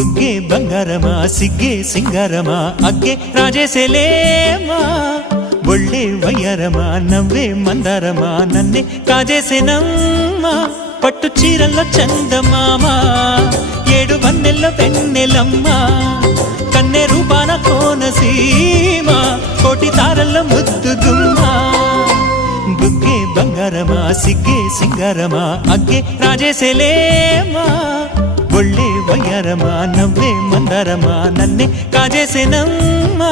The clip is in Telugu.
బుగ్గే బంగారమా సిగ్గే సింగారమా అగ్గే రాజేసేలేమా ఒళ్ళే వయ్యారమా నవ్వే మందారమా నన్నే కాజేసేనమ్మా పట్టు చీరల్లో చందమామా ఏడు వన్నెల్లో వెన్నెలమ్మా కన్నె రూపాన కోనసీమా కోటి తారల్లో ముద్దుగుమ్మా బుగ్గే బంగారమా సిగ్గే సింగారమా అగ్గే రాజేసేలేమా ఒళ్ళే వయ్యారమా నవ్వే మందారమా నన్నే కాజేసేనమ్మా